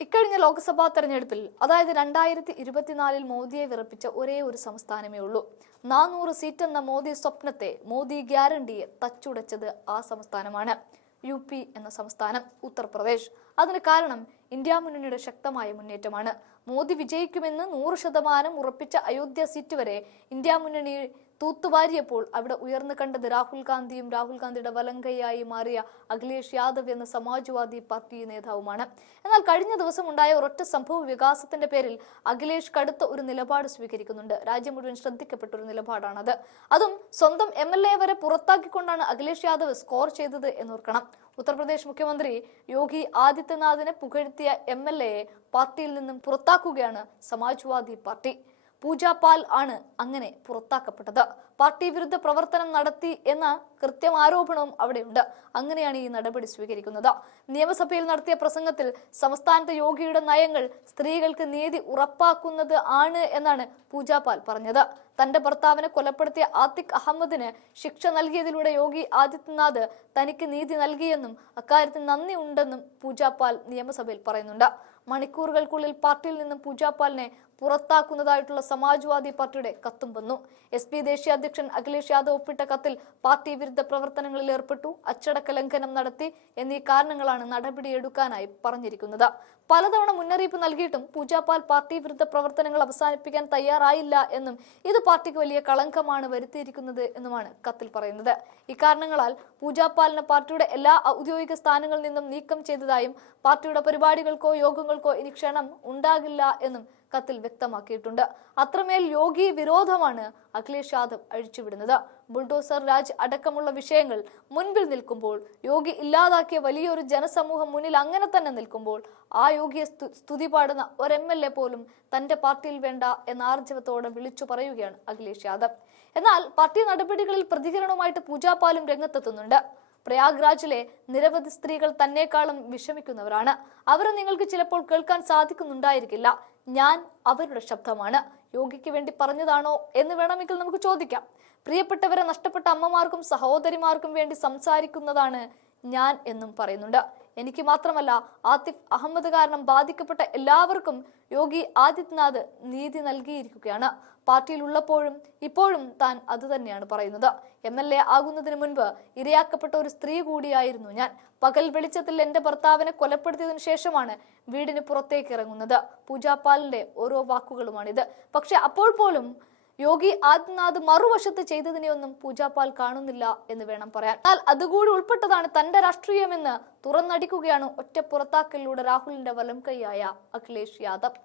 ഇക്കഴിഞ്ഞ ലോക്സഭാ തെരഞ്ഞെടുപ്പിൽ അതായത് രണ്ടായിരത്തി ഇരുപത്തിനാലിൽ മോദിയെ വിറപ്പിച്ച ഒരേ ഒരു സംസ്ഥാനമേ ഉള്ളൂ. നാനൂറ് സീറ്റെന്ന മോദി സ്വപ്നത്തെ മോദി ഗ്യാരണ്ടിയെ തച്ചുടച്ചത് ആ സംസ്ഥാനമാണ്. യു പി എന്ന സംസ്ഥാനം ഉത്തർപ്രദേശ്. അതിന് കാരണം ഇന്ത്യ മുന്നണിയുടെ ശക്തമായ മുന്നേറ്റമാണ്. മോദി വിജയിക്കുമെന്ന് നൂറ് ശതമാനം ഉറപ്പിച്ച അയോധ്യ സീറ്റ് വരെ ഇന്ത്യ മുന്നണി തൂത്തുവാരിയപ്പോൾ അവിടെ ഉയർന്നു കണ്ടത് രാഹുൽ ഗാന്ധിയും രാഹുൽ ഗാന്ധിയുടെ വലങ്കയായി മാറിയ അഖിലേഷ് യാദവ് എന്ന സമാജ്വാദി പാർട്ടി നേതാവുമാണ്. എന്നാൽ കഴിഞ്ഞ ദിവസം ഉണ്ടായ ഒരൊറ്റ സംഭവ വികാസത്തിന്റെ പേരിൽ അഖിലേഷ് കടുത്ത ഒരു നിലപാട് സ്വീകരിക്കുന്നുണ്ട്. രാജ്യം മുഴുവൻ ശ്രദ്ധിക്കപ്പെട്ട ഒരു നിലപാടാണത്. അതും സ്വന്തം എം എൽ എ വരെ പുറത്താക്കിക്കൊണ്ടാണ് അഖിലേഷ് യാദവ് സ്കോർ ചെയ്തത് എന്നോർക്കണം. ഉത്തർപ്രദേശ് മുഖ്യമന്ത്രി യോഗി ആദിത്യനാഥിനെ പുകഴ്ത്തിയ എം എൽ പാർട്ടിയിൽ നിന്നും പുറത്താക്കുകയാണ് സമാജ്വാദി പാർട്ടി. പൂജ പാൽ ആണ് അങ്ങനെ പുറത്താക്കപ്പെട്ടത്. പാർട്ടി വിരുദ്ധ പ്രവർത്തനം നടത്തി എന്ന കൃത്യം ആരോപണവും അവിടെയുണ്ട്. അങ്ങനെയാണ് ഈ നടപടി സ്വീകരിക്കുന്നത്. നിയമസഭയിൽ നടത്തിയ പ്രസംഗത്തിൽ സംസ്ഥാനത്തെ യോഗിയുടെ നയങ്ങൾ സ്ത്രീകൾക്ക് നീതി ഉറപ്പാക്കുന്നത് ആണ് എന്നാണ് പൂജാപാൽ പറഞ്ഞത്. തന്റെ ഭർത്താവിനെ കൊലപ്പെടുത്തിയ ആത്തിഖ് അഹമ്മദിന് ശിക്ഷ നൽകിയതിലൂടെ യോഗി ആദിത്യനാഥ് തനിക്ക് നീതി നൽകിയെന്നും അക്കാര്യത്തിൽ നന്ദി ഉണ്ടെന്നും പൂജാപാൽ നിയമസഭയിൽ പറയുന്നുണ്ട്. മണിക്കൂറുകൾക്കുള്ളിൽ പാർട്ടിയിൽ നിന്നും പൂജാപാലിനെ പുറത്താക്കുന്നതായിട്ടുള്ള സമാജ്വാദി പാർട്ടിയുടെ കത്തും വന്നു. എസ് ദേശീയ അധ്യക്ഷൻ അഖിലേഷ് യാദവ് ഒപ്പിട്ട കത്തിൽ പാർട്ടി വിരുദ്ധ പ്രവർത്തനങ്ങളിൽ ഏർപ്പെട്ടു അച്ചടക്ക ലംഘനം നടത്തി എന്നീ കാരണങ്ങളാണ് നടപടിയെടുക്കാനായി പറഞ്ഞിരിക്കുന്നത്. പലതവണ മുന്നറിയിപ്പ് നൽകിയിട്ടും പൂജാപാൽ പാർട്ടി വിരുദ്ധ പ്രവർത്തനങ്ങൾ അവസാനിപ്പിക്കാൻ തയ്യാറായില്ല എന്നും ഇത് പാർട്ടിക്ക് വലിയ കളങ്കമാണ് വരുത്തിയിരിക്കുന്നത് എന്നുമാണ് കത്തിൽ പറയുന്നത്. ഇക്കാരണങ്ങളാൽ പൂജാപാലിന് പാർട്ടിയുടെ എല്ലാ ഔദ്യോഗിക സ്ഥാനങ്ങളിൽ നിന്നും നീക്കം ചെയ്തതായും പാർട്ടിയുടെ പരിപാടികൾക്കോ യോഗങ്ങൾക്കോ ഇനി ക്ഷണം ഉണ്ടാകില്ല എന്നും കത്തിൽ വ്യക്തമാക്കിയിട്ടുണ്ട്. അത്രമേൽ യോഗി വിരോധമാണ് അഖിലേഷ് യാദവ് അഴിച്ചുവിടുന്നത്. ബുൾഡോസർ രാജ് അടക്കമുള്ള വിഷയങ്ങൾ മുൻപിൽ നിൽക്കുമ്പോൾ യോഗി ഇല്ലാതാക്കിയ വലിയൊരു ജനസമൂഹം മുന്നിൽ അങ്ങനെ തന്നെ നിൽക്കുമ്പോൾ ആ യോഗിയെ സ്തു- സ്തുതി പാടുന്ന ഒരു എം എൽ എ പോലും തന്റെ പാർട്ടിയിൽ വേണ്ട എന്ന ആർജവത്തോടെ വിളിച്ചു പറയുകയാണ് അഖിലേഷ് യാദവ്. എന്നാൽ പാർട്ടി നടപടികളിൽ പ്രതികരണവുമായിട്ട് പൂജാപാലും രംഗത്തെത്തുന്നുണ്ട്. പ്രയാഗ്രാജിലെ നിരവധി സ്ത്രീകൾ തന്നെക്കാളും വിഷമിക്കുന്നവരാണ്. അവരെ നിങ്ങൾക്ക് ചിലപ്പോൾ കേൾക്കാൻ സാധിക്കുന്നുണ്ടായിരിക്കില്ല. ഞാൻ അവരുടെ ശബ്ദമാണ്. യോഗിക്ക് വേണ്ടി പറഞ്ഞതാണോ എന്ന് വേണമെങ്കിൽ നമുക്ക് ചോദിക്കാം. പ്രിയപ്പെട്ടവരെ നഷ്ടപ്പെട്ട അമ്മമാർക്കും സഹോദരിമാർക്കും വേണ്ടി സംസാരിക്കുന്നതാണ് ഞാൻ എന്നും പറയുന്നുണ്ട്. എനിക്ക് മാത്രമല്ല ആതിഫ് അഹമ്മദ് കാരണം ബാധിക്കപ്പെട്ട എല്ലാവർക്കും യോഗി ആദിത്യനാഥ് നീതി നൽകിയിരിക്കുകയാണ്. പാർട്ടിയിൽ ഉള്ളപ്പോഴും ഇപ്പോഴും താൻ അത് തന്നെയാണ് പറയുന്നത്. എം എൽ എ ആകുന്നതിന് മുൻപ് ഇരയാക്കപ്പെട്ട ഒരു സ്ത്രീ കൂടിയായിരുന്നു ഞാൻ. പകൽ വെളിച്ചത്തിൽ എന്റെ ഭർത്താവിനെ കൊലപ്പെടുത്തിയതിനു ശേഷമാണ് വീടിന് പുറത്തേക്ക് ഇറങ്ങുന്നത്. പൂജാപാലിന്റെ ഓരോ വാക്കുകളുമാണിത്. പക്ഷെ അപ്പോൾ പോലും യോഗി ആദിത്യനാഥ് മറുവശത്ത് ചെയ്തതിനെയൊന്നും പൂജാപാൽ കാണുന്നില്ല എന്ന് വേണം പറയാൻ. എന്നാൽ അതുകൂടി ഉൾപ്പെട്ടതാണ് തന്റെ രാഷ്ട്രീയമെന്ന് തുറന്നടിക്കുകയാണ് ഒറ്റ പുറത്താക്കലിലൂടെ രാഹുലിന്റെ വലം കൈയായ അഖിലേഷ് യാദവ്.